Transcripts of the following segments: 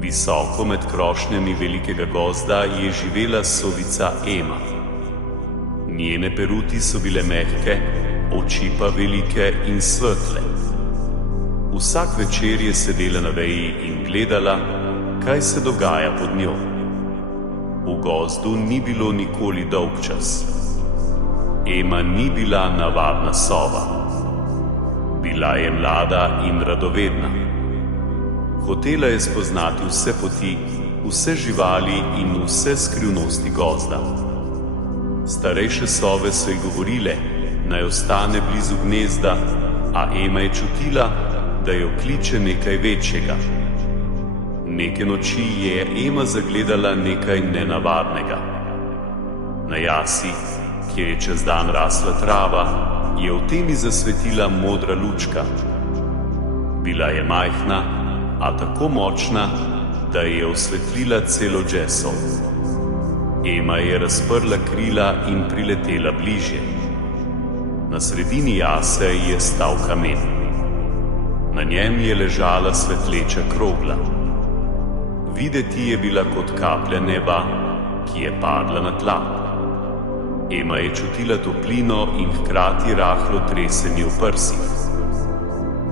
Visoko med krošnjami velikega gozda je živela sovica Ema. Njene peruti so bile mehke, oči pa velike in svetle. Vsak večer je sedela na veji in gledala, kaj se dogaja pod njo. V gozdu ni bilo nikoli dolgčas. Ema ni bila navadna sova. Bila je mlada in radovedna. Hotela je spoznati vse poti, vse živali in vse skrivnosti gozda. Starejše sove so ji govorile, naj ostane blizu gnezda, a Ema je čutila, da jo kliče nekaj večjega. Neke noči je Ema zagledala nekaj nenavadnega. Na jasi, kjer je čez dan rasla trava, je v temi zasvetila modra lučka. Bila je majhna, a tako močna, da je osvetlila celo džeso. Ema je razprla krila in priletela bližje. Na sredini jase je stal kamen. Na njem je ležala svetleča krogla. Videti je bila kot kaplja neba, ki je padla na tla. Ema je čutila toplino in hkrati rahlo tresenje v prsih.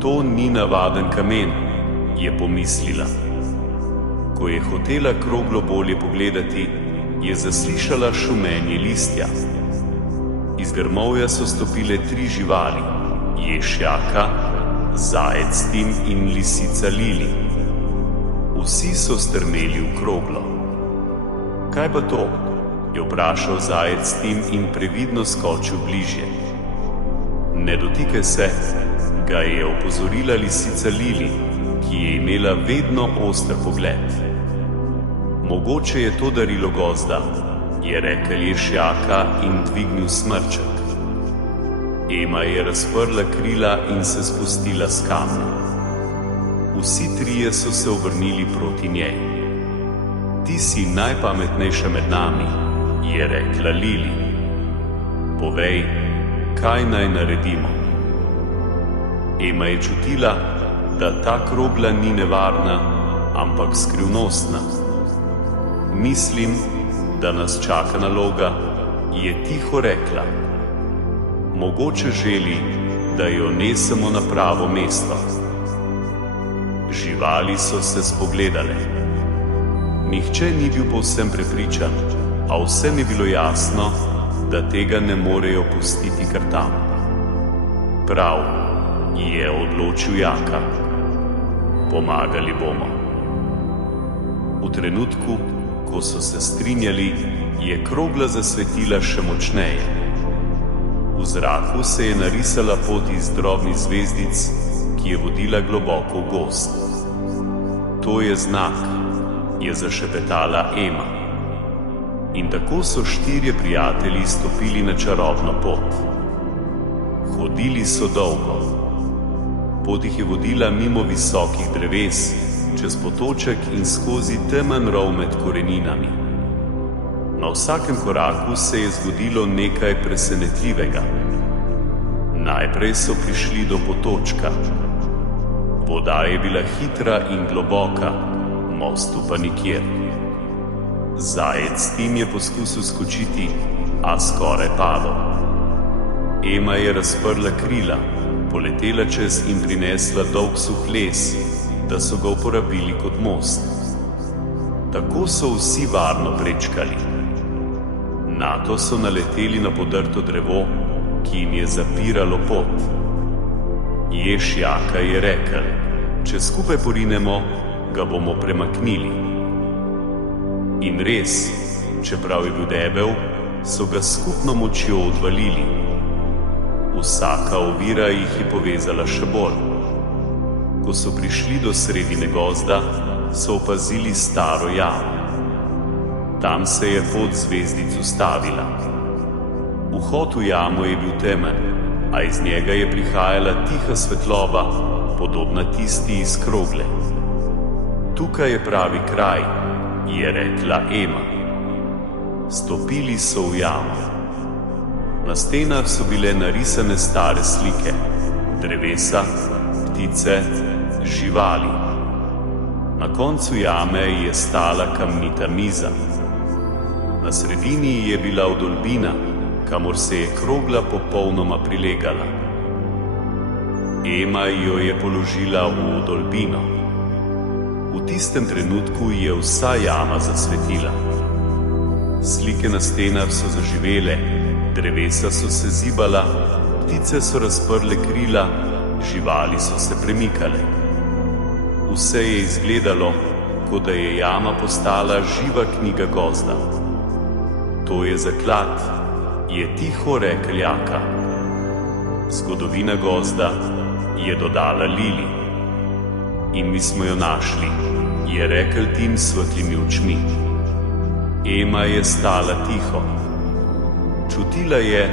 To ni navaden kamen, je pomislila. Ko je hotela kroglo bolje pogledati, je zaslišala šumenje listja. Iz grmovja so stopile 3 živali, ježjaka, zajec Tim in lisica Lili. Vsi so strmeli v kroglo. Kaj pa to? Je vprašal zajec Tim in previdno skočil bližje. Ne dotikaj se, ga je opozorila lisica Lili, ki je imela vedno oster pogled. Mogoče je to darilo gozda, je rekel ježjaka in dvignil smrček. Ema je razprla krila in se spustila s kamna. Vsi 3 so se obrnili proti njej. Ti si najpametnejša med nami, je rekla Lili. Povej, kaj naj naredimo? Ema je čutila, da ta krogla ni nevarna, ampak skrivnostna. Mislim, da nas čaka naloga, je tiho rekla. Mogoče želi, da jo nesemo na pravo mesto. Živali so se spogledale. Nihče ni bil povsem prepričan, a vsem je bilo jasno, da tega ne morejo pustiti kar tam. Prav, je odločil jaka. Pomagali bomo. V trenutku, ko so se strinjali, je krogla zasvetila še močneje. V zraku se je narisala pot iz drobnih zvezdic, ki je vodila globoko v gozd. To je znak, je zašepetala Ema. In tako so 4 prijatelji stopili na čarobno pot. Hodili so dolgo. Pot jih je vodila mimo visokih dreves, čez potoček in skozi temen rov med koreninami. Na vsakem koraku se je zgodilo nekaj presenetljivega. Najprej so prišli do potočka. Voda je bila hitra in globoka, mostu pa nikjer. Zajec Tim je poskusil skočiti, a skoraj padel. Ema je razprla krila, poletela čez in prinesla dolg suh les, da so ga uporabili kot most. Tako so vsi varno prečkali. Nato so naleteli na podrto drevo, ki jim je zapiralo pot. Ježjaka je rekel, če skupaj porinemo, ga bomo premaknili. In res, čeprav je bil debel, so ga skupno močjo odvalili. Vsaka ovira jih je povezala še bolj. Ko so prišli do sredine gozda, so opazili staro jamo. Tam se je pot zvezdic ustavila. Vhod v jamo je bil temen, a iz njega je prihajala tiha svetloba, podobna tisti iz krogle. Tukaj je pravi kraj, je rekla Ema. Stopili so v jamo. Na stenah so bile narisane stare slike, drevesa, ptice, živali. Na koncu jame je stala kamnita miza. Na sredini je bila vdolbina, kamor se je krogla popolnoma prilegala. Ema jo je položila v vdolbino. V tistem trenutku je vsa jama zasvetila. Slike na stenah so zaživele, drevesa so se zibala, ptice so razprle krila, živali so se premikale. Vse je izgledalo, kot da je jama postala živa knjiga gozda. To je zaklad, je tiho rekel Jaka. Zgodovina gozda, je dodala Lili. In mi smo jo našli, je rekel Tim s svetlimi očmi. Ema je stala tiho. Čutila je,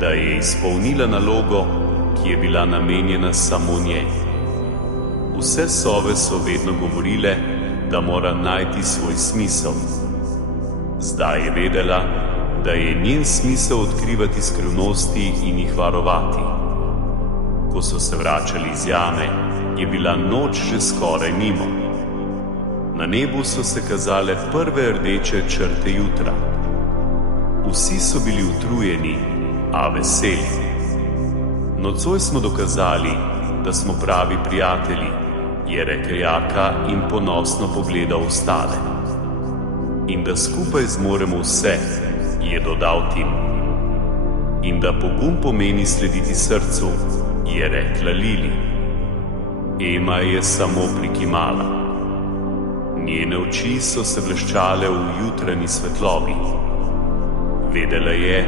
da je izpolnila nalogo, ki je bila namenjena samo njej. Vse sove so vedno govorile, da mora najti svoj smisel. Zdaj je vedela, da je njen smisel odkrivati skrivnosti in jih varovati. Ko so se vračali iz jame, je bila noč že skoraj mimo. Na nebu so se kazale prve rdeče črte jutra. Vsi so bili utrujeni, a veseli. Nocoj smo dokazali, da smo pravi prijatelji, je rekel Jaka in ponosno pogledal ostale. In da skupaj zmoremo vse, je dodal Tim. In da pogum pomeni slediti srcu, je rekla Lili. Ema je samo prikimala. Njene oči so se bleščale v jutranji svetlobi. Vedela je,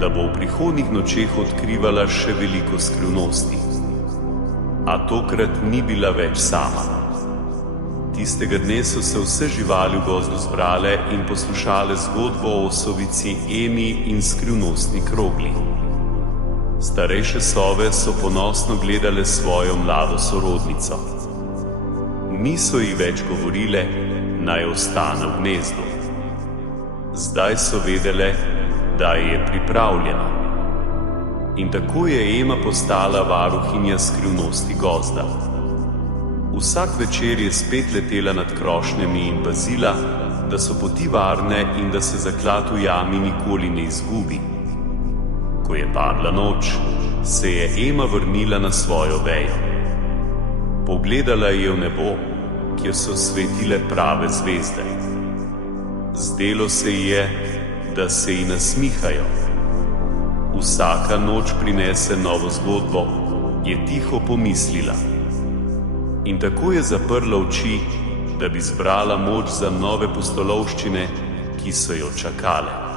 da bo v prihodnjih nočeh odkrivala še veliko skrivnosti. A tokrat ni bila več sama. Tistega dne so se vse živali v gozdu zbrale in poslušale zgodbo o sovici Emi in skrivnostni krogli. Starejše sove so ponosno gledale svojo mlado sorodnico. Niso ji več govorile, naj ostane v gnezdu. Zdaj so vedele, da je pripravljena. In tako je Ema postala varuhinja skrivnosti gozda. Vsak večer je spet letela nad krošnjami in pazila, da so poti varne in da se zaklad v jami nikoli ne izgubi. Ko je padla noč, se je Ema vrnila na svojo vejo. Pogledala je v nebo, kjer so svetile prave zvezde. Zdelo se ji je, da se ji nasmihajo. Vsaka noč prinese novo zgodbo, je tiho pomislila. In tako je zaprla oči, da bi zbrala moč za nove pustolovščine, ki so jo čakale.